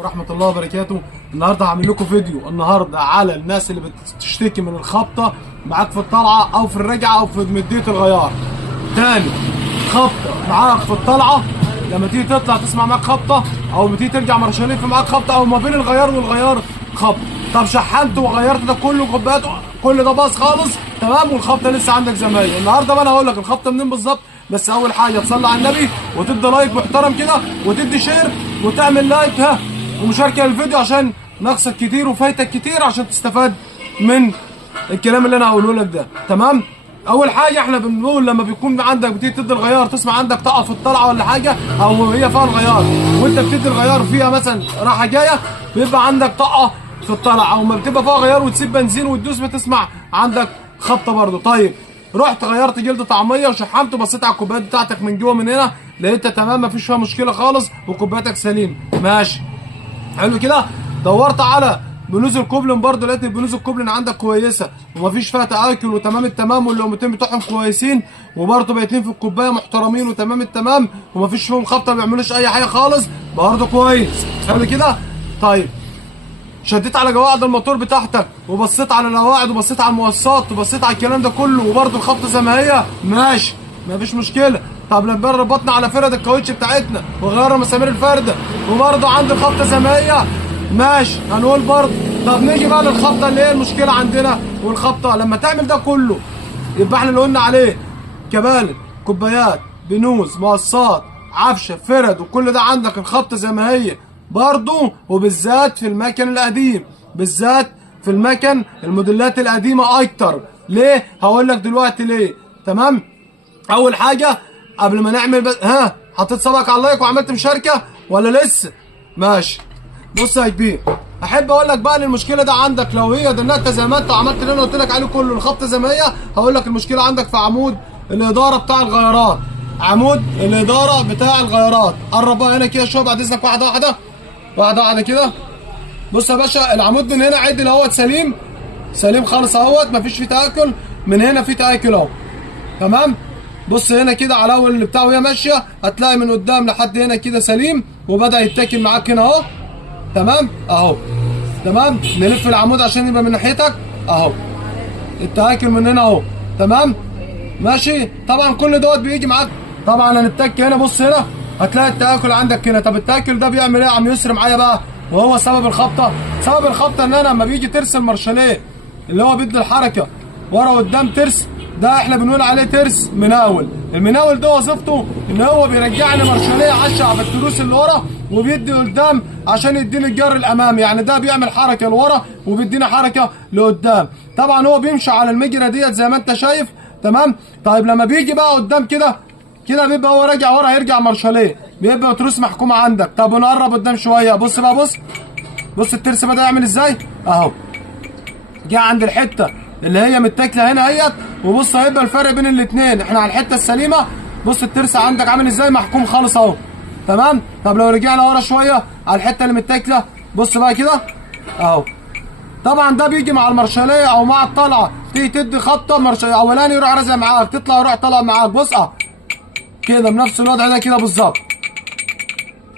ورحمة الله وبركاته. النهارده هعمل لكم فيديو النهارده على الناس اللي بتشتكي من الخبطة معاك في الطلعة أو في الرجعة أو في مدية الغيار. تاني، خبطة معاك في الطلعة لما تيجي تطلع تسمع معاك خبطة، أو لما تيجي ترجع مرشالين في معاك خبطة، أو ما بين الغيار والغيار خبطة. طب شحنت وغيرت ده كله كوبايات، كل ده باظ خالص تمام، والخبطة لسه عندك زي ما هي. النهارده بقى أنا هقول لك الخبطة منين بالظبط. بس أول حاجة تصلي على النبي وتدي لايك محترم كده، وتدي شير وتعمل لايك ومشاركه للفيديو عشان ناقصك كتير وفايتك كتير عشان تستفاد من الكلام اللي انا هقوله لك ده. تمام. اول حاجه احنا بنقول لما بيكون عندك بتيجي تدي الغيار تسمع عندك طاقه في الطلعه ولا حاجه، او هي فيها الغيار وانت بتدي الغيار فيها مثلا راحه جايه، بيبقى عندك طاقه في الطلعه، او ما بتبقى فيها غيار وتسيب بنزين وتدوس بتسمع عندك خبطه برضه. طيب رحت غيرت جلد طعميه وشحمت وبصيت على الكوبايات بتاعتك من جوه من هنا لقيتها تمام مفيش فيها مشكله خالص وكوبايتك سليم ماشي حلو كده. دورت على بنوز الكوبلن برضه لقيت البنوز الكوبلن عندك كويسه ومفيش فيها تآكل وتمام التمام، واللومتين بتوعهم كويسين وبرضه بايتين في الكوبايه محترمين وتمام التمام ومفيش فيهم خبطه ما بيعملوش اي حاجه خالص برضه كويس حلو كده. طيب شديت على قواعد الموتور بتاعتك وبصيت على القواعد وبصيت على الموصات وبصيت على الكلام ده كله وبرضه الخبطه زي ما هي ماشي مفيش مشكله. طب لما ربطنا على فرد الكاوتش بتاعتنا وغيرنا مسامير الفرده وبرضه عند الخبطه زي ما هي ماشي هنقول برضه. طب نيجي بقى للخبطه اللي هي المشكله عندنا، والخبطه لما تعمل ده كله يبقى احنا اللي قلنا عليه كبالة كوبايات بنوز موصات عفشه فرد وكل ده عندك الخبطه زي ما هي برضه، وبالذات في المكن القديم، بالذات في المكن الموديلات القديمه اكتر. ليه؟ هقول لك دلوقتي ليه. تمام. اول حاجه قبل ما نعمل حطيت صبعك على اللايك وعملت مشاركه ولا لسه؟ ماشي. بص يا كبير، احب اقول لك بقى ان المشكله ده عندك لو هي دنيتها زي ما انت عملت اللي انا قلت لك عليه كله الخبطه زي ما هي، هقول لك المشكله عندك في عمود الاداره بتاع الغيارات. عمود الاداره بتاع الغيارات قرب بقى هنا كده شويه بعد اذنك، واحده واحده واحده واحده كده. بص يا باشا العمود من هنا عدل اهوت سليم سليم خالص اهوت مفيش فيه تآكل، من هنا فيه تآكل اهو تمام. بص هنا كده على اول اللي بتاعه وهي ماشيه هتلاقي من قدام لحد هنا كده سليم وبدا يتاكل معاك هنا اهو تمام اهو تمام. نلف العمود عشان يبقى من ناحيتك اهو التآكل من هنا اهو تمام ماشي. طبعا كل دوت بيجي معاك طبعا هنتك هنا. بص هنا هتلاقي التآكل عندك هنا. طب التآكل ده بيعمل ايه يا عم يسر معايا بقى؟ وهو سبب الخبطه، سبب الخبطه ان انا لما بيجي ترس المارشاليه اللي هو بيدي الحركه ورا قدام ترس، ده احنا بنقول عليه ترس مناول. المناول ده وظيفته ان هو بيرجعني مارشاليه عشان على التروس اللي ورا وبيدي قدام عشان يديني الجر الامامي، يعني ده بيعمل حركه لورا وبيدينا حركه لقدام. طبعا هو بيمشي على المجرى ديت زي ما انت شايف تمام. طيب لما بيجي بقى قدام كده كده بيبقى هو راجع ورا هيرجع مارشاليه، بيبقى تروس محكومه عندك. طب ونقرب قدام شويه، بص بقى بص الترس بدا يعمل ازاي اهو. جه عند الحته اللي هي متاكله هنا اهيت، وبص هيبقى الفرق بين الاثنين، احنا على الحته السليمه بص الترس عندك عامل ازاي محكوم خالص اهو تمام. طب لو رجعنا ورا شويه على الحته اللي متاكله بص بقى كده اهو. طبعا ده بيجي مع المارشاليه او مع الطلعه، تيجي تدي خبطه مارشاليه اولاني يروح رازع معاك تطلع يروح طالع معاك بص كده بنفس الوضع ده كده بالظبط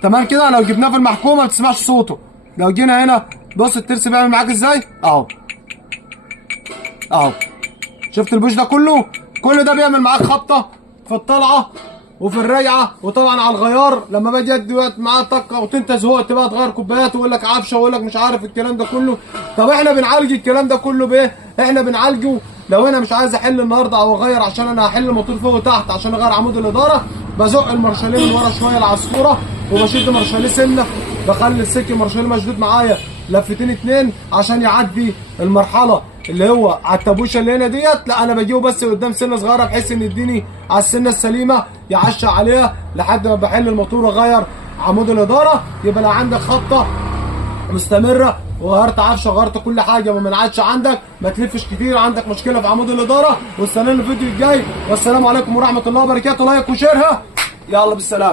تمام كده. لو جبناه في المحكومه ما بتسمعش صوته. لو جينا هنا بص الترس بيعمل معاك ازاي اهو اهو. شفت البوش ده كله ده بيعمل معاك خبطه في الطلعه وفي الرجعه، وطبعا على الغيار لما باجي ادي وقت معاه طاقه وتنتز وقت بقى تغير كوبايات ويقول لك عفشه ويقول لك مش عارف الكلام ده كله. طب احنا بنعالج الكلام ده كله بايه؟ احنا بنعالجه لو انا مش عايز احل النهارده او اغير عشان انا هحل الموتور فوق وتحت عشان اغير عمود الاداره، بزق المارشاليه من ورا شويه العصفوره وبشد مارشاليه سنه، بخلي السكه مارشاليه مشدود معايا لفتين اتنين عشان يعدي المرحله اللي هو على التابوشه اللي هنا ديت. لا انا بجيبه بس قدام سنه صغيره بحيث ان يديني على السنه السليمه يعشى عليها لحد ما بحل الموتور واغير عمود الاداره. يبقى لو عندك خبطه مستمره وغيرت عفشه وغيرت كل حاجه وما منعتش عندك ما تلفش كتير عندك مشكله في عمود الاداره. واستنى الفيديو الجاي والسلام عليكم ورحمه الله وبركاته. لايك وشيرها يلا بالسلامه.